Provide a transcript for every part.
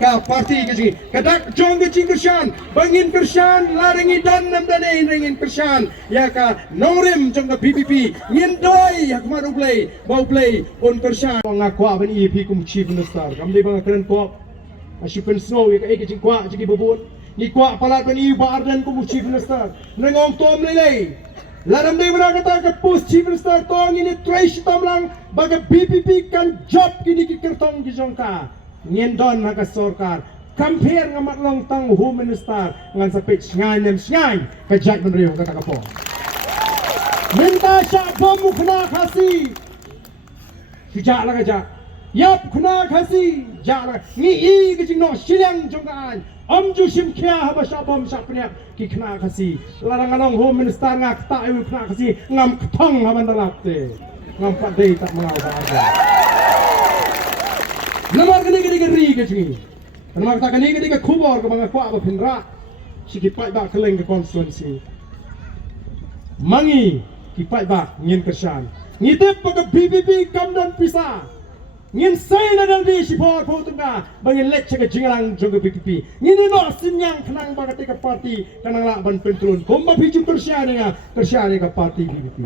ka parti ke jing kadak jong ke jing kershan bangin kershan laringi dan nam dane ringin kershan ya ka nongrim jong ke VPP ngin doi yak ma play mau play on kershan ngakwa ban EP kum chief minister kam de bang keren ko asyupen snow ya ke jing kwa jing bobon ni kwa palat ban i ba Ardent kum chief minister nengong tom lelei Laram day mana kata ke post chief minister tong ini trace tamlang baga VPP kan job kini ki kertong ki jongka ngendon haka sorkar compare ngamat long tang home minister ngan sapit sngai nem sngai kajat menriu kata kapo minta syak bom kena khasi sejak lah kajak yap kena khasi jak ni i ke jing no silang jongkaan Om Jusim kia haba syabom syapnya ki kena kasi larang along home minister ngak tak ayu kena kasi ngam ketong haban dalak te ngam padai tak mengaw bahagia namar kini geri ke sini namar tak kini ke kubor ke bangga kuat apa pinra sikit paitbah keleng ke konstituensi mangi ki paitbah ngin kersan ngitip pakai VPP kam dan pisah ngin say na dal di sipor po tengah bangin lek ke jingialang jong ke VPP ngin no sinyang kenang bagat ke parti kanang la ban pentrun komba piju kersyane ke parti VPP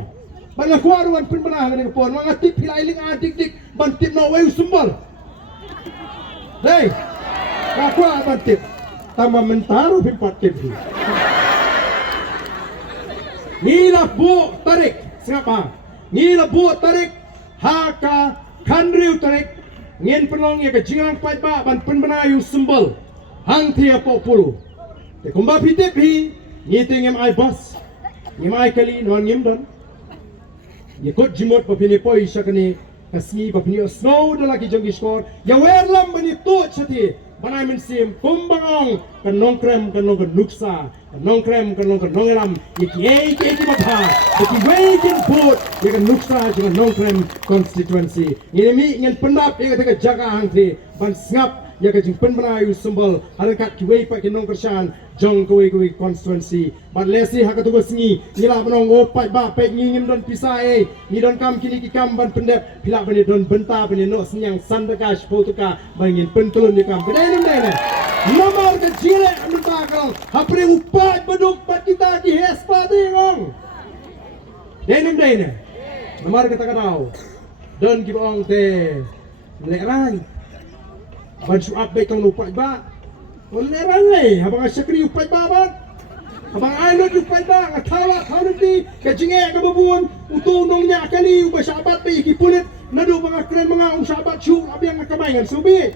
bangga kuaruan penbenah ngene pon mangatip hilailing adik-dik bantip no weu sumbal dei kakwa bantip tambah mentaru pin parti ngila bu tarik siapa ngila bu tarik haka Kandriu tarik ngin penong ya ke jingialang paitbah ban penbenayu sembel hang tia populu te kumba pitip hi ngiting em ai bas ngim ai kali non ngim don ye kot jimot papini poi sakani kasni papini snow dalaki jongi skor ya werlam bani to chati banai mensim kumbangong kan nongkrem kan nong nuksa kan nongkrem kan nong elam iki ki mabha iki wekin put ya kan nuksa jangan nongkrem constituency ini mi ngin pendap ya ka jaga hangti ban ngap ya ka jing penbenayu sembel halakat ki wei pa ki nong kersan jong ko wei constituency ban lesi haka tugo singi nila benong opat ba pe ngingim don pisai ni don kam kini ki kam ban pendep pila bani don benta bani no senyang sandakas potuka bangin pentulun di kam bedai nem nomor ke jile minta kau hapre upat beduk pat kita ki hespa dingong denem dene nomor kata kadau don ki ong te leran bansu update kang upat ba leran le habang sakri upat ba ba habang ano upat ba ngatala kaundi ke jinge ka babun utunong nya kali uba sabat pe ki pulit nadu mga kren mga sabat chu abiang kamayan subi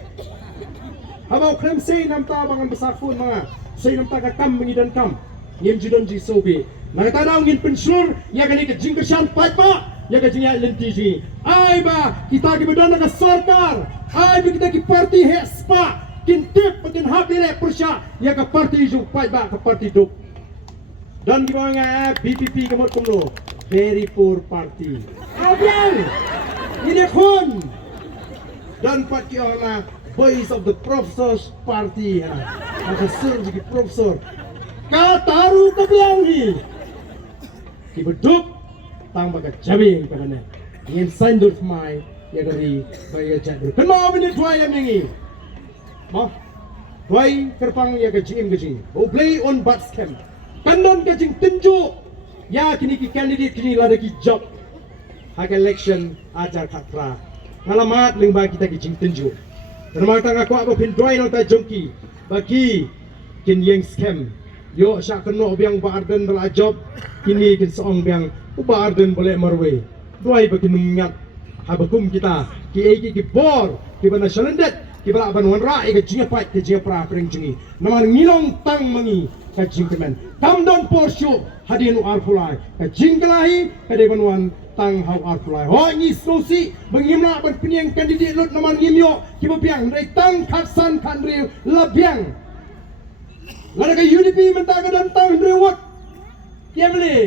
habang krem say namta bangan besakun mga say namta ka kam mengidan kam ngim jidon ji sobi nakatanaw ngin pensyur ya kani ke jingkershan paitbah ya ka jinga lentiji ai ba kita ki bedana ka sarkar ai ba kita ki parti hespa kintip pakin habile persya ya ka parti ju paitbah ka parti duk dan di bawah VPP kemot kumlo very poor party abiang ini khun dan parti ona voice of the professors party maka ser jadi profesor ka taru ka biang hi ki beduk tang baga jabi ka bana ngin sandur mai ya gari baya jadur kena bini tuai yang ngi ma tuai kerpang ya ka jing gajing o play on bat scam kandon ka jing tinju ya kini ki candidate kini lada ki job hak election ajar khatra ngalamat lingba kita ki jing tinju terima kasih aku apa pin doi nota jongki bagi kin yang scam yo syak keno biang ba Ardent bala job kini kin seong biang ba Ardent boleh marwe doi bagi numngat habakum kita ki bor ki bana shalendet ki bala ban ra ke jinga pat ke jinga pra pring jingi naman ngilong tang mangi ka jingkemen kam don porsyo hadinu arfulai ka jingkelahi ka debanwan tang hau arfulai ho ngi sosi bengimna ban piniang kandidat lut naman ngimyo ki biang dai tang khaksan khandriu labiang lada ka UDP mentaga dan tang rewot kiamle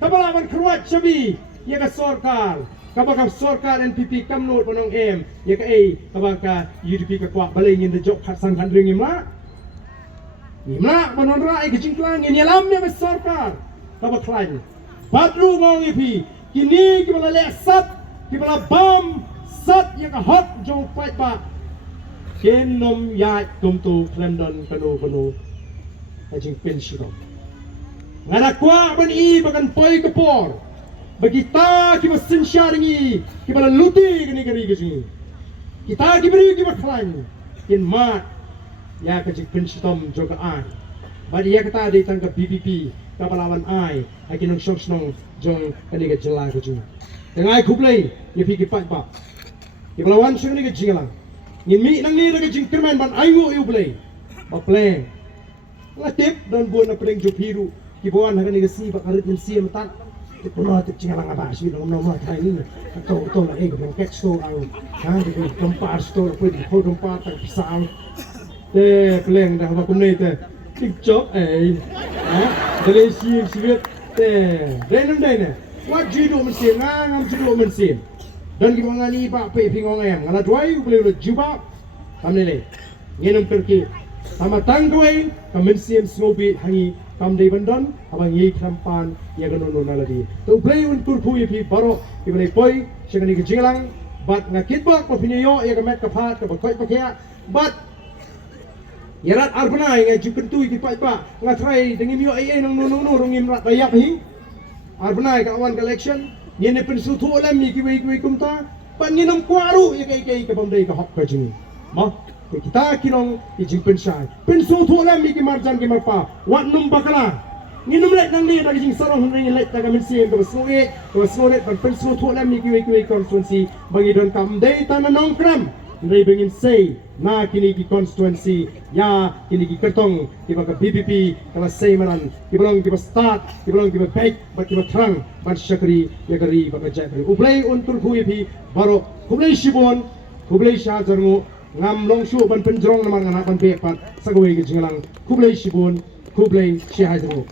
kabala ban khruat chabi ya ka sorkar kabaka sorkar NPP kamnot panong em ya ka kabaka UDP ka kwa balengin de jok khaksan khandriu ngimla manonra ay kajingklang inialam niya mas sorkar kabak lain badru ngong ipi kini kibala lesat kibala bam sat yang hot jong paitbah ken nom ya tum tu London kanu ajing pension ngana kwa ban I bakan poi kapor bagi ta ki basin syaringi ki bala luti gini gari gini kita ki beri ki baklan kin mat ya ka jing pension joga ai badi ya kata di tangka VPP ka balawan ai akin ng shoks nong jong kani ka jela ko jing tengai kuplay ye pi ki paitbah ki balawan sing ni ka jingialang ngin mi nang ni ka jing kerman ban ai ngo yu play ba play latip don buon na preng jopiru ki buan ha kani ka si ba karit min si matan puno at jingialang aba si no no ma kai ni to la ego ng catch to ang ha di kompar store pwede ko kompar ta pisang te pleng dah ba kumne te TikTok dari siap te dan ne wat jido mesin ngam jido mesin dan kita ngani pak pe pingong ayam ngala dwai boleh juba tamne le ngenum kerki sama tangwai kamensiam snobi hangi tam dei bandan abang ye krampan ya ganono naladi to play un kurpu ye pi baro ibale poi segani ke jingialang bat ngakit ba ko pinyo ya gamet kapat ka bakoi pakya bat yarat arbana nga jingpyntip ki paitbah nga try dengan mio ai nang no rongim rat dayak hi arbana ka awan collection ni pensu thu lam ni ki wei kumta pan ni nam kwaru ye kai ka bamdei ka hok ka jing ma kita kinong i jingpyntip pensu thu lam ni ki marjan ki marpa wat num bakala ni num let nang ni da jing sarong ni let ta ka mensi ka snore pan pensu thu lam ni ki wei constituency bangi don kam dei tananong kram Nai bengin say na kini ki constituency ya kini ki kertong ki baka VPP kala say manan ki belong ki start ki belong ki baik bat ki terang bat syakri ya gari baka jakri ublay untur VPP baro kublay shibon kublay syajarmu ngam longshu ban penjrong namang anak ban pepat sagawai ki jingialang kublay shibon kublay syajarmu